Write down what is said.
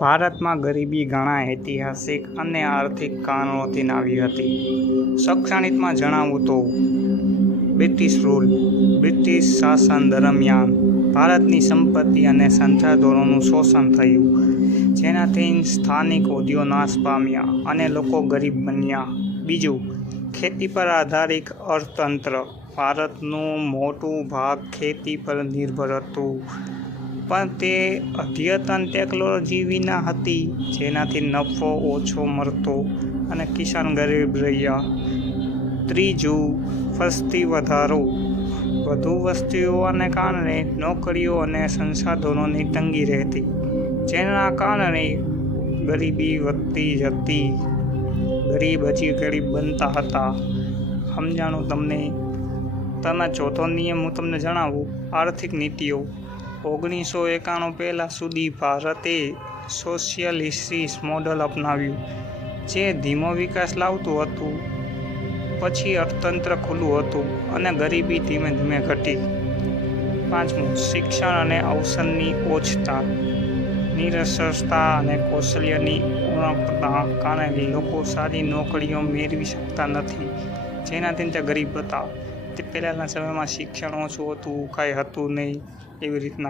ભારતમાં ગરીબી ઘણા ઐતિહાસિક અને આર્થિક કારણોથી આવી હતી. શૈક્ષણિકમાં જણાવું તો, બ્રિટિશ રૂલ, બ્રિટિશ શાસન દરમિયાન ભારતની સંપત્તિ અને સંસાધનોનું શોષણ થયું, જેનાથી સ્થાનિક ઉદ્યોગો નાશ પામ્યા અને લોકો ગરીબ બન્યા. બીજું, ખેતી પર આધારિત અર્થતંત્ર, ભારતનું મોટું ભાગ ખેતી પર નિર્ભર હતું. પણ તે અદ્યતન ટેકનોલોજી વિના હતી, જેનાથી નફો ઓછો મળતો અને કિસાન ગરીબ રહ્યા. ત્રીજું, વસ્તી વધારો. વધુ વસ્તીઓને કારણે નોકરીઓ અને સંસાધનોની તંગી રહેતી, જેના કારણે ગરીબી વધતી જતી. ગરીબ હજી ગરીબ બનતા હતા. સમજાણું તમને? તમે ચોથો નિયમ હું તમને જણાવું, આર્થિક નીતિઓ. ઓગણીસો એકાણું પહેલાં સુધી ભારતે સોશિયલિસ્ટ મોડલ અપનાવ્યું, જે ધીમો વિકાસ લાવતું હતું, પછી અર્થતંત્ર ખુલ્લું હતું અને ગરીબી ધીમે ધીમે ઘટી. પાંચમું, શિક્ષણ અને અવસરની ઓછતા, નિરસરતા અને કૌશલ્યની ઉણપના કારણે લોકો સારી નોકરીઓ મેળવી શકતા નથી. જેનાથી તે ગરીબ હતા. તે પહેલાંના સમયમાં શિક્ષણ ઓછું હતું, કાંઈ હતું નહીં, એવી રીતના.